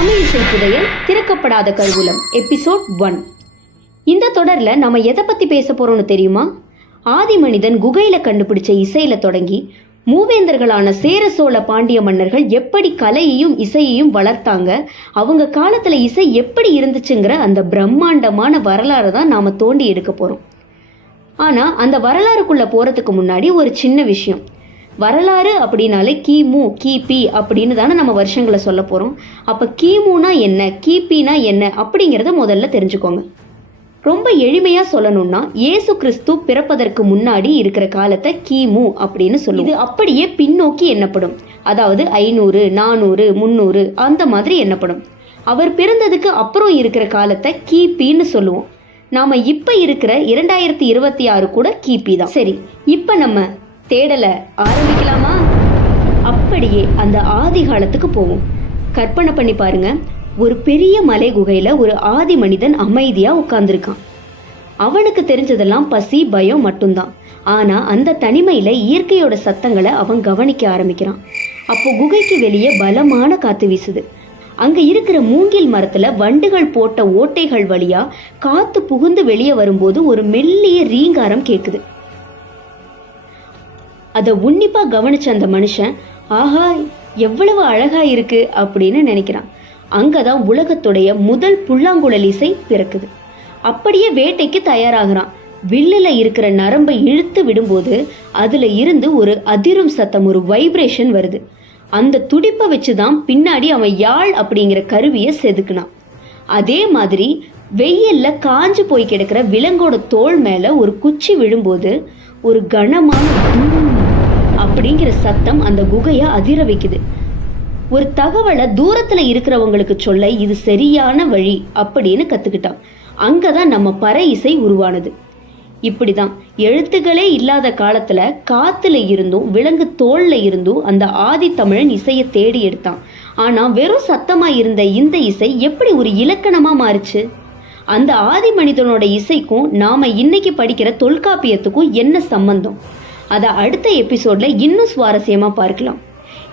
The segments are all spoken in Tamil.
தமிழ் இசை புதையல் திறக்கப்படாத கருவூலம் எபிசோட் 1. இந்த தொடர்ல நம்ம எதை பத்தி பேச போறோம்னு தெரியுமா? ஆதி மனிதன் குகையில கண்டுபிடிச்ச இசையில தொடங்கி மூவேந்தர்களான சேர சோழ பாண்டிய மன்னர்கள் எப்படி கலையையும் இசையையும் வளர்த்தாங்க, அவங்க காலத்துல இசை எப்படி இருந்துச்சுங்கிற அந்த பிரம்மாண்டமான வரலாறு தான் நாம தோண்டி எடுக்க போறோம். ஆனா அந்த வரலாறுக்குள்ள போறதுக்கு முன்னாடி ஒரு சின்ன விஷயம். வரலாறு அப்படின்னாலே கிமு கிபி அப்படின்னு தானே நம்ம வருஷங்களை சொல்ல போகிறோம். அப்போ கிமுனா என்ன, கிபினா என்ன அப்படிங்கிறத முதல்ல தெரிஞ்சுக்கோங்க. ரொம்ப எளிமையாக சொல்லணும்னா இயேசு கிறிஸ்து பிறப்பதற்கு முன்னாடி இருக்கிற காலத்தை கிமு அப்படின்னு சொல்லுது. இது அப்படியே பின்னோக்கி எண்ணப்படும். அதாவது 500, 400, 300 அந்த மாதிரி எண்ணப்படும். அவர் பிறந்ததுக்கு அப்புறம் இருக்கிற காலத்தை கிபின்னு சொல்லுவோம். நாம் இப்போ இருக்கிற 2026 கூட கிபி தான். சரி, இப்போ நம்ம தேடலை ஆரம்பிக்கலாமா? அப்படியே அந்த ஆதி காலத்துக்கு போவோம். கற்பனை பண்ணி பாருங்க, ஒரு பெரிய மலை குகையில ஒரு ஆதி மனிதன் அமைதியா உட்கார்ந்துருக்கான். அவனுக்கு தெரிஞ்சதெல்லாம் பசி பயம் மட்டும்தான். ஆனா அந்த தனிமையில இயற்கையோட சத்தங்களை அவன் கவனிக்க ஆரம்பிக்கிறான். அப்போ குகைக்கு வெளியே பலமான காத்து வீசுது. அங்க இருக்கிற மூங்கில் மரத்துல வண்டுகள் போட்ட ஓட்டைகள் வழியா காத்து புகுந்து வெளியே வரும்போது ஒரு மெல்லிய ரீங்காரம் கேக்குது. அதை உன்னிப்பா கவனிச்ச அந்த மனுஷன், ஆஹா எவ்வளவு அழகா இருக்கு அப்படின்னு நினைக்கிறான். அங்கதான் உலகத்துடைய முதல் புல்லாங்குழல் இசை பிறக்குது. அப்படியே வேட்டைக்கு தயாராகிறான். வில்லுல இருக்கிற நரம்பை இழுத்து விடும்போது அதுல இருந்து ஒரு அதிரும் சத்தம், ஒரு வைப்ரேஷன் வருது. அந்த துடிப்பை வச்சுதான் பின்னாடி அவன் யாழ் அப்படிங்கிற கருவியை செதுக்குனான். அதே மாதிரி வெயில்ல காஞ்சு போய் கிடக்கிற விலங்கோட தோல் மேல ஒரு குச்சி விழும்போது ஒரு கனமான அப்படிங்கிற சத்தம் அந்த குகையை அதிர வைக்குது. ஒரு தகவலை தூரத்துல இருக்கிறவங்களுக்கு சொல்ல இது சரியான வழி அப்படின்னு கத்துக்கிட்டான். அங்கதான் நம்ம பறை இசை உருவானது. இப்படிதான் எழுத்துக்களே இல்லாத காலத்துல காத்துல இருந்தும் விலங்கு தோல்ல இருந்தும் அந்த ஆதி தமிழன் இசையை தேடி எடுத்தான். ஆனா வெறும் சத்தமா இருந்த இந்த இசை எப்படி ஒரு இலக்கணமா மாறுச்சு? அந்த ஆதி மனிதனோட இசைக்கும் நாம இன்னைக்கு படிக்கிற தொல்காப்பியத்துக்கும் என்ன சம்பந்தம்? அதை அடுத்த எபிசோட்ல இன்னும் சுவாரஸ்யமா பார்க்கலாம்.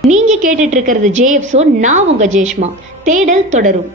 நீங்க கேட்டுட்டு இருக்கிறது JF Zone. நான் உங்க ஜேஷ்மா. தேடல் தொடரும்.